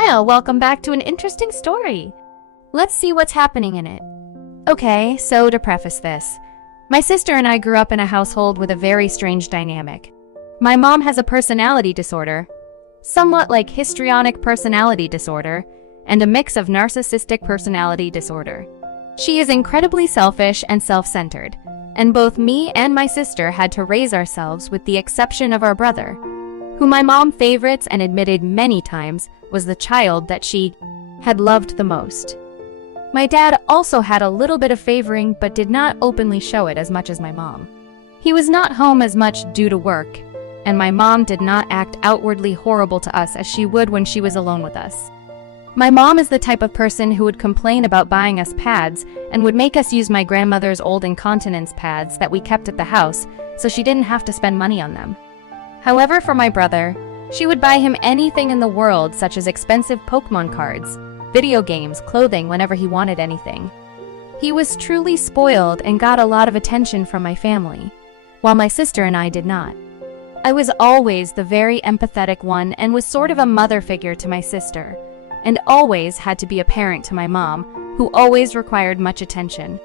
Smile, welcome back to an interesting story. Let's see what's happening in it. Okay, so to preface this, my sister and I grew up in a household with a very strange dynamic. My mom has a personality disorder, somewhat like histrionic personality disorder, and a mix of narcissistic personality disorder. She is incredibly selfish and self-centered, and both me and my sister had to raise ourselves with the exception of our brother, who my mom favorites and admitted many times was the child that she had loved the most. My dad also had a little bit of favoring but did not openly show it as much as my mom. He was not home as much due to work, and my mom did not act outwardly horrible to us as she would when she was alone with us. My mom is the type of person who would complain about buying us pads and would make us use my grandmother's old incontinence pads that we kept at the house so she didn't have to spend money on them. However, for my brother, she would buy him anything in the world, such as expensive Pokemon cards, video games, clothing whenever he wanted anything. He was truly spoiled and got a lot of attention from my family, while my sister and I did not. I was always the very empathetic one and was sort of a mother figure to my sister, and always had to be a parent to my mom, who always required much attention.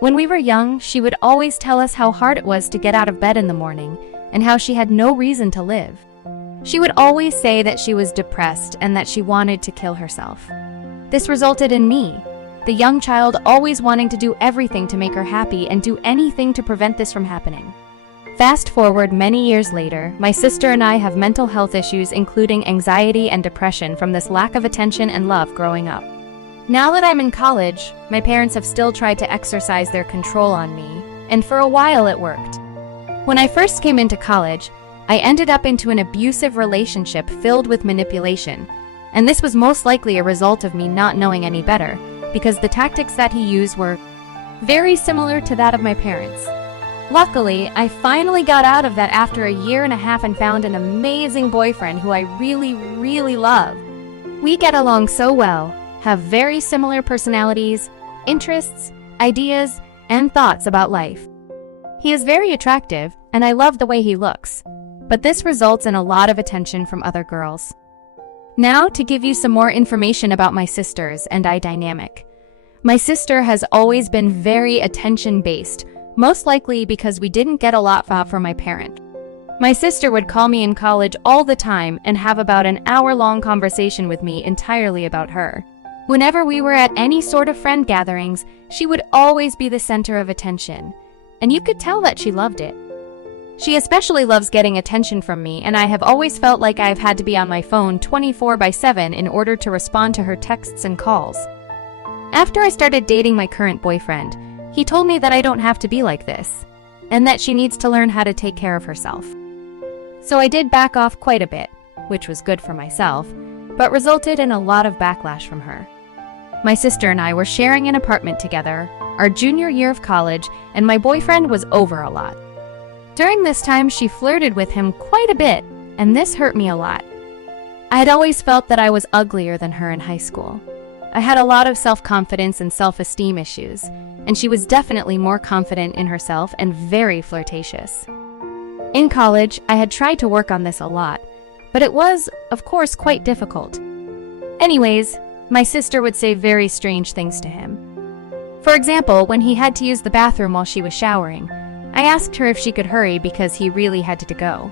When we were young, she would always tell us how hard it was to get out of bed in the morning, and how she had no reason to live. She would always say that she was depressed and that she wanted to kill herself. This resulted in me, the young child, always wanting to do everything to make her happy and do anything to prevent this from happening. Fast forward many years later, my sister and I have mental health issues including anxiety and depression from this lack of attention and love growing up. Now that I'm in college, my parents have still tried to exercise their control on me, and for a while it worked. When I first came into college, I ended up into an abusive relationship filled with manipulation, and this was most likely a result of me not knowing any better, because the tactics that he used were very similar to that of my parents. Luckily, I finally got out of that after a year and a half and found an amazing boyfriend who I really love. We get along so well, have very similar personalities, interests, ideas, and thoughts about life. He is very attractive, and I love the way he looks, but this results in a lot of attention from other girls. Now, to give you some more information about my sisters and I dynamic. My sister has always been very attention-based, most likely because we didn't get a lot from my parent. My sister would call me in college all the time and have about an hour-long conversation with me entirely about her. Whenever we were at any sort of friend gatherings, she would always be the center of attention, and you could tell that she loved it. She especially loves getting attention from me, and I have always felt like I've had to be on my phone 24/7 in order to respond to her texts and calls. After I started dating my current boyfriend, he told me that I don't have to be like this, and that she needs to learn how to take care of herself. So I did back off quite a bit, which was good for myself, but resulted in a lot of backlash from her. My sister and I were sharing an apartment together, our junior year of college, and my boyfriend was over a lot. During this time, she flirted with him quite a bit, and this hurt me a lot. I had always felt that I was uglier than her in high school. I had a lot of self-confidence and self-esteem issues, and she was definitely more confident in herself and very flirtatious. In college, I had tried to work on this a lot, but it was, of course, quite difficult. Anyways, my sister would say very strange things to him. For example, when he had to use the bathroom while she was showering, I asked her if she could hurry because he really had to go.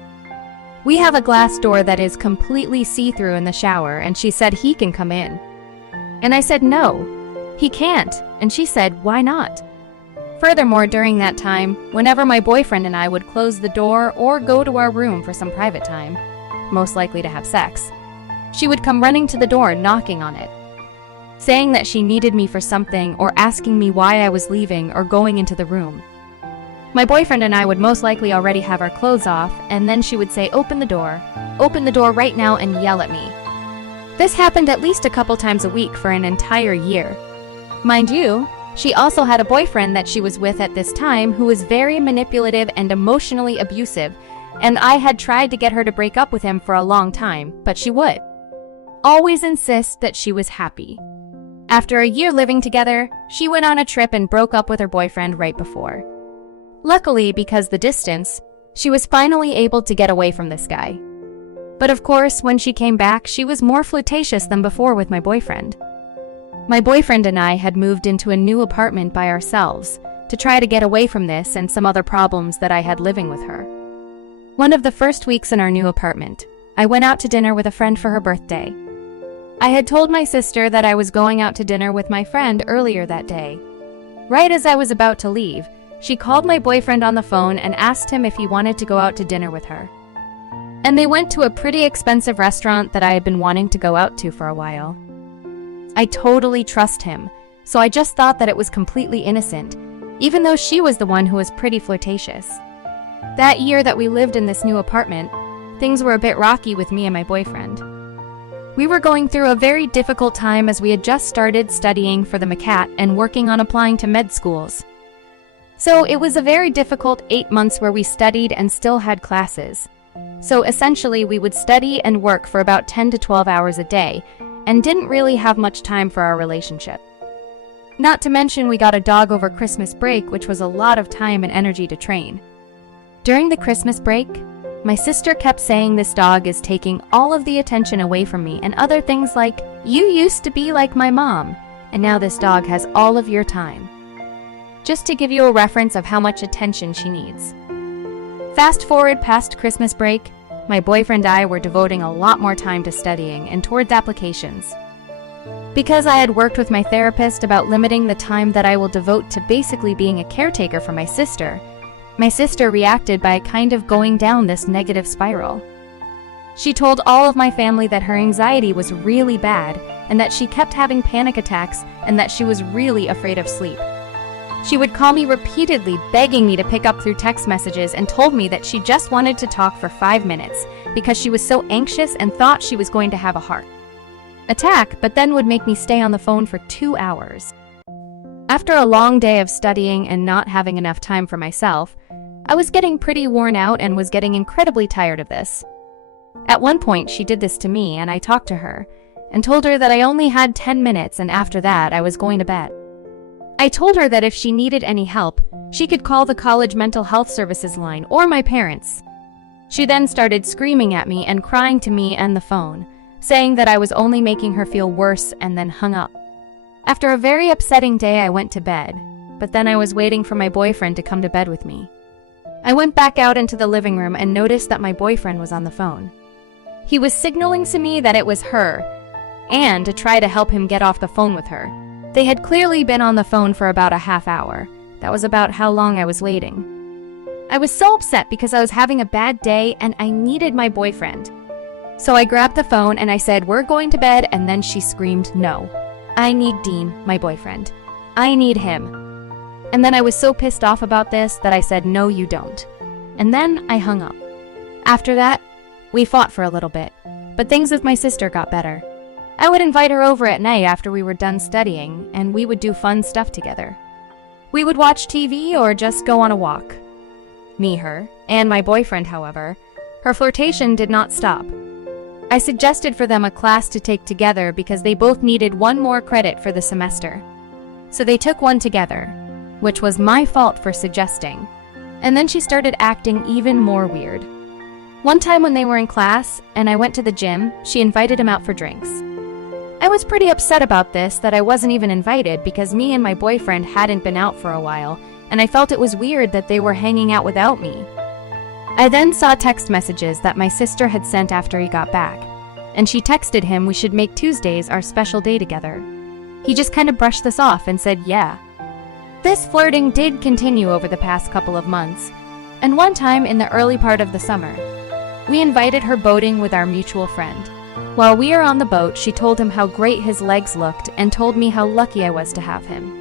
We have a glass door that is completely see-through in the shower, and she said he can come in. And I said no, he can't, and she said why not? Furthermore, during that time, whenever my boyfriend and I would close the door or go to our room for some private time, most likely to have sex, she would come running to the door, knocking on it, saying that she needed me for something or asking me why I was leaving or going into the room. My boyfriend and I would most likely already have our clothes off, and then she would say, open the door right now, and yell at me. This happened at least a couple times a week for an entire year. Mind you, she also had a boyfriend that she was with at this time who was very manipulative and emotionally abusive, and I had tried to get her to break up with him for a long time, but she would always insist that she was happy. After a year living together, she went on a trip and broke up with her boyfriend right before. Luckily, because the distance, she was finally able to get away from this guy. But of course, when she came back, she was more flirtatious than before with my boyfriend. My boyfriend and I had moved into a new apartment by ourselves to try to get away from this and some other problems that I had living with her. One of the first weeks in our new apartment, I went out to dinner with a friend for her birthday. I had told my sister that I was going out to dinner with my friend earlier that day. Right as I was about to leave, she called my boyfriend on the phone and asked him if he wanted to go out to dinner with her. And they went to a pretty expensive restaurant that I had been wanting to go out to for a while. I totally trust him, so I just thought that it was completely innocent, even though she was the one who was pretty flirtatious. That year that we lived in this new apartment, things were a bit rocky with me and my boyfriend. We were going through a very difficult time as we had just started studying for the MCAT and working on applying to med schools. So it was a very difficult 8 months where we studied and still had classes. So essentially we would study and work for about 10 to 12 hours a day and didn't really have much time for our relationship. Not to mention we got a dog over Christmas break, which was a lot of time and energy to train. During the Christmas break, my sister kept saying this dog is taking all of the attention away from me and other things like, "You used to be like my mom, and now this dog has all of your time." Just to give you a reference of how much attention she needs. Fast forward past Christmas break, my boyfriend and I were devoting a lot more time to studying and towards applications. Because I had worked with my therapist about limiting the time that I will devote to basically being a caretaker for my sister reacted by kind of going down this negative spiral. She told all of my family that her anxiety was really bad and that she kept having panic attacks and that she was really afraid of sleep. She would call me repeatedly, begging me to pick up through text messages, and told me that she just wanted to talk for 5 minutes because she was so anxious and thought she was going to have a heart attack, but then would make me stay on the phone for 2 hours. After a long day of studying and not having enough time for myself, I was getting pretty worn out and was getting incredibly tired of this. At one point, she did this to me, and I talked to her and told her that I only had 10 minutes and after that I was going to bed. I told her that if she needed any help, she could call the college mental health services line or my parents. She then started screaming at me and crying to me and the phone, saying that I was only making her feel worse, and then hung up. After a very upsetting day, I went to bed, but then I was waiting for my boyfriend to come to bed with me. I went back out into the living room and noticed that my boyfriend was on the phone. He was signaling to me that it was her, and to try to help him get off the phone with her. They had clearly been on the phone for about a half hour. That was about how long I was waiting. I was so upset because I was having a bad day and I needed my boyfriend. So I grabbed the phone and I said, "We're going to bed," and then she screamed, "No. I need Dean, my boyfriend. I need him." And then I was so pissed off about this that I said, "No, you don't." And then I hung up. After that, we fought for a little bit, but things with my sister got better. I would invite her over at night after we were done studying, and we would do fun stuff together. We would watch TV or just go on a walk. Me, her, and my boyfriend, however, her flirtation did not stop. I suggested for them a class to take together because they both needed one more credit for the semester. So they took one together, which was my fault for suggesting. And then she started acting even more weird. One time when they were in class and I went to the gym, she invited him out for drinks. I was pretty upset about this, that I wasn't even invited because me and my boyfriend hadn't been out for a while, and I felt it was weird that they were hanging out without me. I then saw text messages that my sister had sent after he got back, and she texted him we should make Tuesdays our special day together. He just kind of brushed this off and said, "Yeah." This flirting did continue over the past couple of months, and one time in the early part of the summer, we invited her boating with our mutual friend. While we were on the boat, she told him how great his legs looked and told me how lucky I was to have him.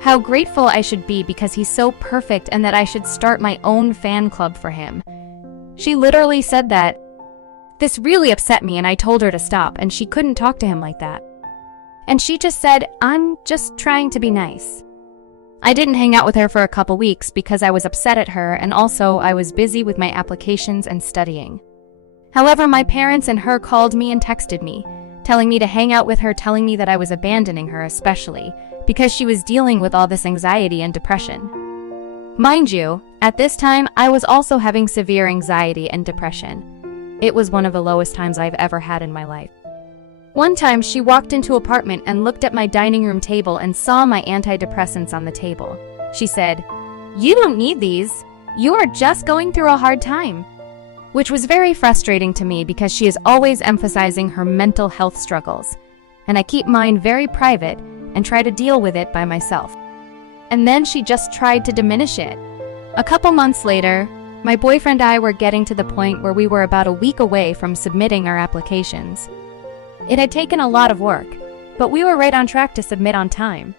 How grateful I should be because he's so perfect and that I should start my own fan club for him. She literally said that. This really upset me and I told her to stop, and she couldn't talk to him like that. And she just said, "I'm just trying to be nice." I didn't hang out with her for a couple weeks because I was upset at her, and also I was busy with my applications and studying. However, my parents and her called me and texted me, telling me to hang out with her, telling me that I was abandoning her, especially because she was dealing with all this anxiety and depression. Mind you, at this time, I was also having severe anxiety and depression. It was one of the lowest times I've ever had in my life. One time, she walked into an apartment and looked at my dining room table and saw my antidepressants on the table. She said, "You don't need these. You are just going through a hard time." Which was very frustrating to me because she is always emphasizing her mental health struggles, and I keep mine very private and try to deal with it by myself. And then she just tried to diminish it. A couple months later, my boyfriend and I were getting to the point where we were about a week away from submitting our applications. It had taken a lot of work, but we were right on track to submit on time.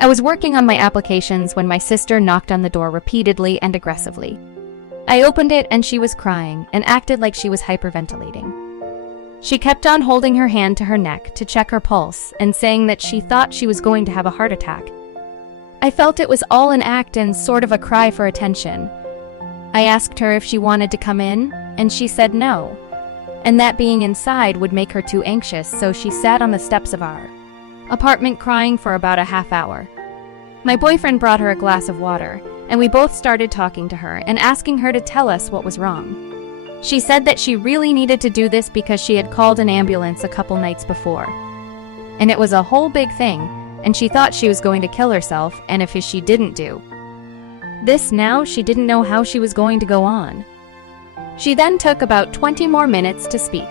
I was working on my applications when my sister knocked on the door repeatedly and aggressively. I opened it and she was crying and acted like she was hyperventilating. She kept on holding her hand to her neck to check her pulse and saying that she thought she was going to have a heart attack. I felt it was all an act and sort of a cry for attention. I asked her if she wanted to come in, and she said no, and that being inside would make her too anxious, so she sat on the steps of our apartment crying for about a half hour. My boyfriend brought her a glass of water, and we both started talking to her and asking her to tell us what was wrong. She said that she really needed to do this because she had called an ambulance a couple nights before. And it was a whole big thing, and she thought she was going to kill herself, and if she didn't do this now, she didn't know how she was going to go on. She then took about 20 more minutes to speak,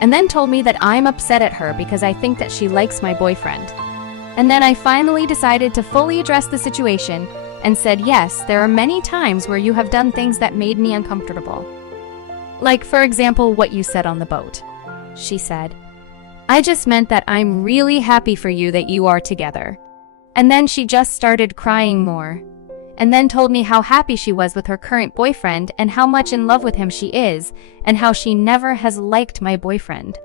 and then told me that I'm upset at her because I think that she likes my boyfriend. And then I finally decided to fully address the situation and said, yes, there are many times where you have done things that made me uncomfortable. Like, for example, what you said on the boat. She said, "I just meant that I'm really happy for you that you are together." And then she just started crying more, and then told me how happy she was with her current boyfriend and how much in love with him she is, and how she never has liked my boyfriend.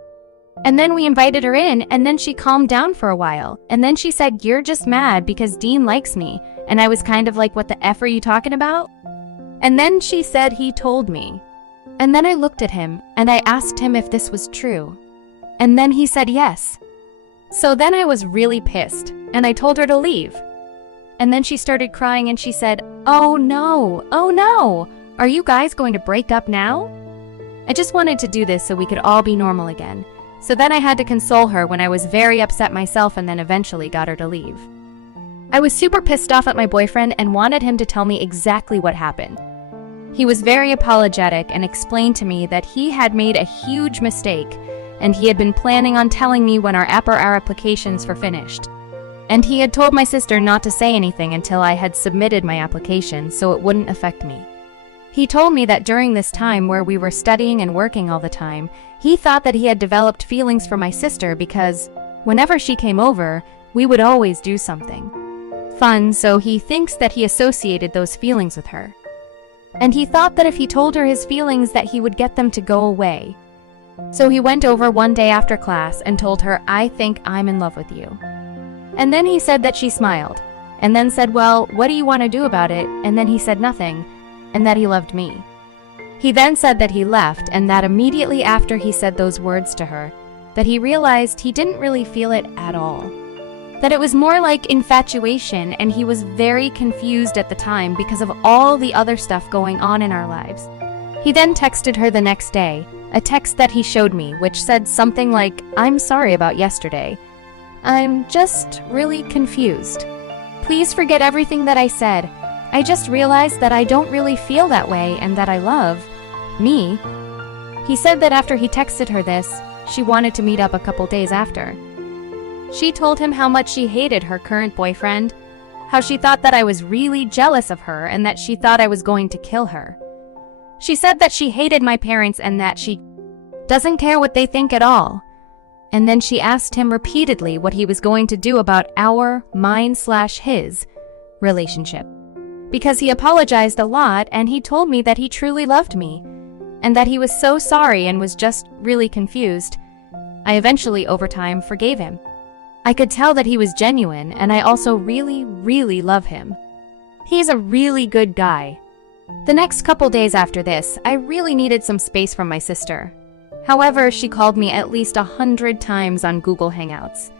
And then we invited her in, and then she calmed down for a while, and then she said, "You're just mad because Dean likes me." And I was kind of like, "What the F are you talking about?" And then she said he told me. And then I looked at him, and I asked him if this was true. And then he said yes. So then I was really pissed, and I told her to leave. And then she started crying and she said, oh no, are you guys going to break up now?" I just wanted to do this so we could all be normal again. So then I had to console her when I was very upset myself, and then eventually got her to leave. I was super pissed off at my boyfriend and wanted him to tell me exactly what happened. He was very apologetic and explained to me that he had made a huge mistake, and he had been planning on telling me when our applications were finished. And he had told my sister not to say anything until I had submitted my application so it wouldn't affect me. He told me that during this time where we were studying and working all the time, he thought that he had developed feelings for my sister because whenever she came over, we would always do something fun, so he thinks that he associated those feelings with her. And he thought that if he told her his feelings that he would get them to go away. So he went over one day after class and told her, "I think I'm in love with you." And then he said that she smiled, and then said, "Well, what do you want to do about it?" And then he said nothing, and that he loved me. He then said that he left, and that immediately after he said those words to her, that he realized he didn't really feel it at all. That it was more like infatuation, and he was very confused at the time because of all the other stuff going on in our lives. He then texted her the next day, a text that he showed me, which said something like, "I'm sorry about yesterday. I'm just really confused. Please forget everything that I said. I just realized that I don't really feel that way and that I love me." He said that after he texted her this, she wanted to meet up a couple days after. She told him how much she hated her current boyfriend, how she thought that I was really jealous of her and that she thought I was going to kill her. She said that she hated my parents and that she doesn't care what they think at all. And then she asked him repeatedly what he was going to do about mine/his relationship. Because he apologized a lot and he told me that he truly loved me and that he was so sorry and was just really confused. I eventually, over time, forgave him. I could tell that he was genuine, and I also really, really love him. He's a really good guy. The next couple days after this, I really needed some space from my sister. However, she called me at least 100 times on Google Hangouts,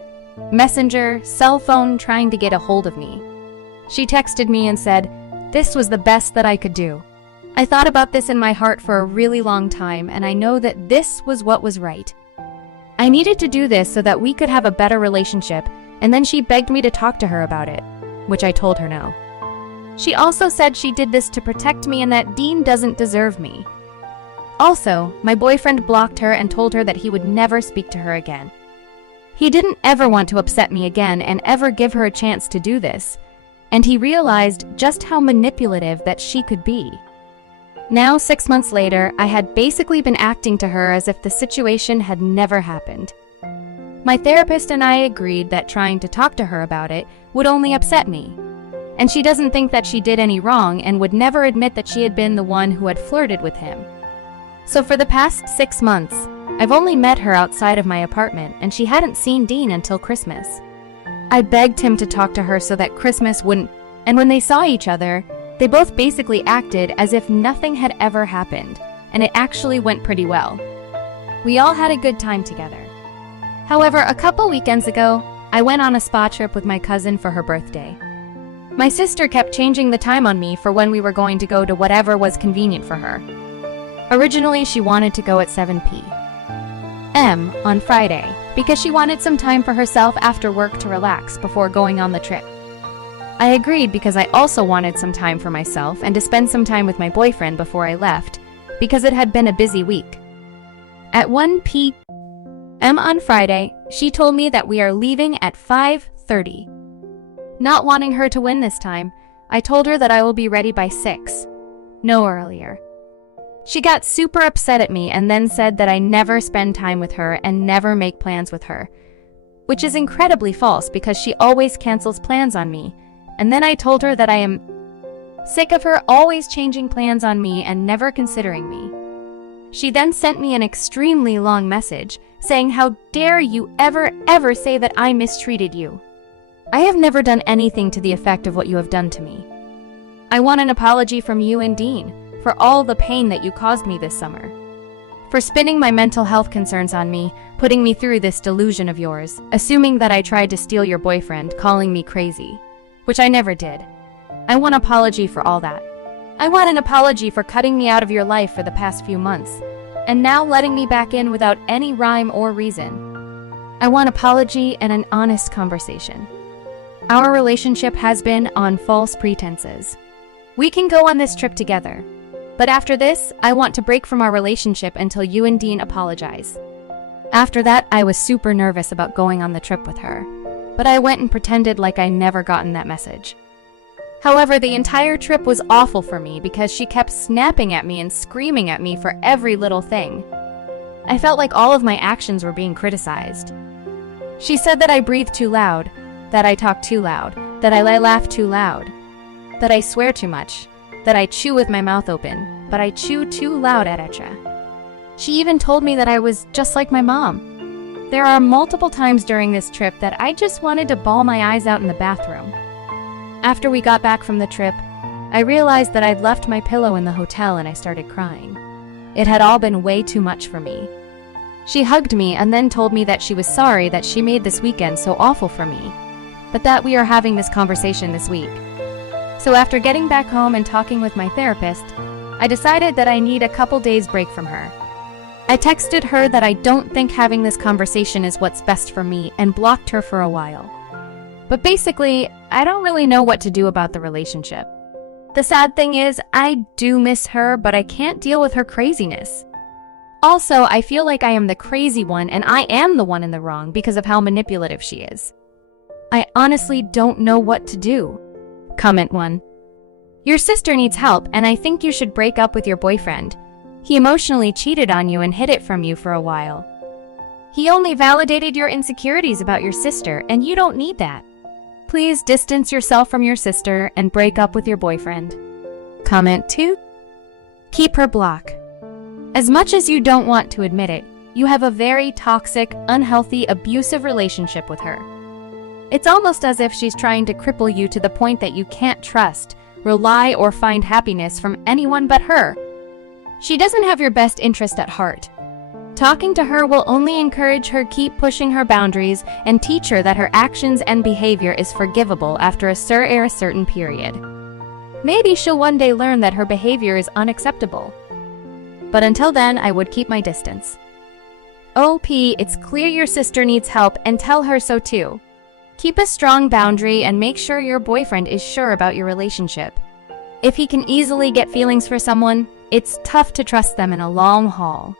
Messenger, cell phone, trying to get a hold of me. She texted me and said, "This was the best that I could do. I thought about this in my heart for a really long time, and I know that this was what was right. I needed to do this so that we could have a better relationship, and then she begged me to talk to her about it, which I told her no. She also said she did this to protect me and that Dean doesn't deserve me. Also, my boyfriend blocked her and told her that he would never speak to her again. He didn't ever want to upset me again and ever give her a chance to do this, and he realized just how manipulative that she could be. Now, 6 months later, I had basically been acting to her as if the situation had never happened. My therapist and I agreed that trying to talk to her about it would only upset me, and she doesn't think that she did any wrong and would never admit that she had been the one who had flirted with him. So for the past 6 months, I've only met her outside of my apartment, and she hadn't seen Dean until Christmas. I begged him to talk to her so that Christmas wouldn't, and when they saw each other, they both basically acted as if nothing had ever happened, and it actually went pretty well. We all had a good time together. However, a couple weekends ago, I went on a spa trip with my cousin for her birthday. My sister kept changing the time on me for when we were going to go to whatever was convenient for her. Originally, she wanted to go at 7 p.m. on Friday because she wanted some time for herself after work to relax before going on the trip. I agreed because I also wanted some time for myself and to spend some time with my boyfriend before I left because it had been a busy week. At 1 p.m. on Friday, she told me that we are leaving at 5:30. Not wanting her to win this time, I told her that I will be ready by 6, no earlier. She got super upset at me and then said that I never spend time with her and never make plans with her, which is incredibly false because she always cancels plans on me. And then I told her that I am sick of her always changing plans on me and never considering me. She then sent me an extremely long message saying, "How dare you ever say that I mistreated you? I have never done anything to the effect of what you have done to me. I want an apology from you and Dean for all the pain that you caused me this summer. For spinning my mental health concerns on me, putting me through this delusion of yours, assuming that I tried to steal your boyfriend, calling me crazy, which I never did. I want an apology for all that. I want an apology for cutting me out of your life for the past few months, and now letting me back in without any rhyme or reason. I want an apology and an honest conversation. Our relationship has been on false pretenses. We can go on this trip together, but after this, I want to break from our relationship until you and Dean apologize." After that, I was super nervous about going on the trip with her, but I went and pretended like I never gotten that message. However, the entire trip was awful for me because she kept snapping at me and screaming at me for every little thing. I felt like all of my actions were being criticized. She said that I breathe too loud, that I talk too loud, that I laugh too loud, that I swear too much, that I chew with my mouth open, but I chew too loud, etc. She even told me that I was just like my mom. There are multiple times during this trip that I just wanted to bawl my eyes out in the bathroom. After we got back from the trip, I realized that I'd left my pillow in the hotel and I started crying. It had all been way too much for me. She hugged me and then told me that she was sorry that she made this weekend so awful for me, but that we are having this conversation this week. So after getting back home and talking with my therapist, I decided that I need a couple days break from her. I texted her that I don't think having this conversation is what's best for me and blocked her for a while. But basically, I don't really know what to do about the relationship. The sad thing is, I do miss her, but I can't deal with her craziness. Also, I feel like I am the crazy one and I am the one in the wrong because of how manipulative she is. I honestly don't know what to do. Comment 1. Your sister needs help and I think you should break up with your boyfriend. He emotionally cheated on you and hid it from you for a while. He only validated your insecurities about your sister and you don't need that. Please distance yourself from your sister and break up with your boyfriend. Comment 2. Keep her block. As much as you don't want to admit it, you have a very toxic, unhealthy, abusive relationship with her. It's almost as if she's trying to cripple you to the point that you can't trust, rely, or find happiness from anyone but her. She doesn't have your best interest at heart. Talking to her will only encourage her keep pushing her boundaries and teach her that her actions and behavior is forgivable after a certain period. Maybe she'll one day learn that her behavior is unacceptable. But until then, I would keep my distance. OP, it's clear your sister needs help, and tell her so too. Keep a strong boundary and make sure your boyfriend is sure about your relationship. If he can easily get feelings for someone, it's tough to trust them in a long haul.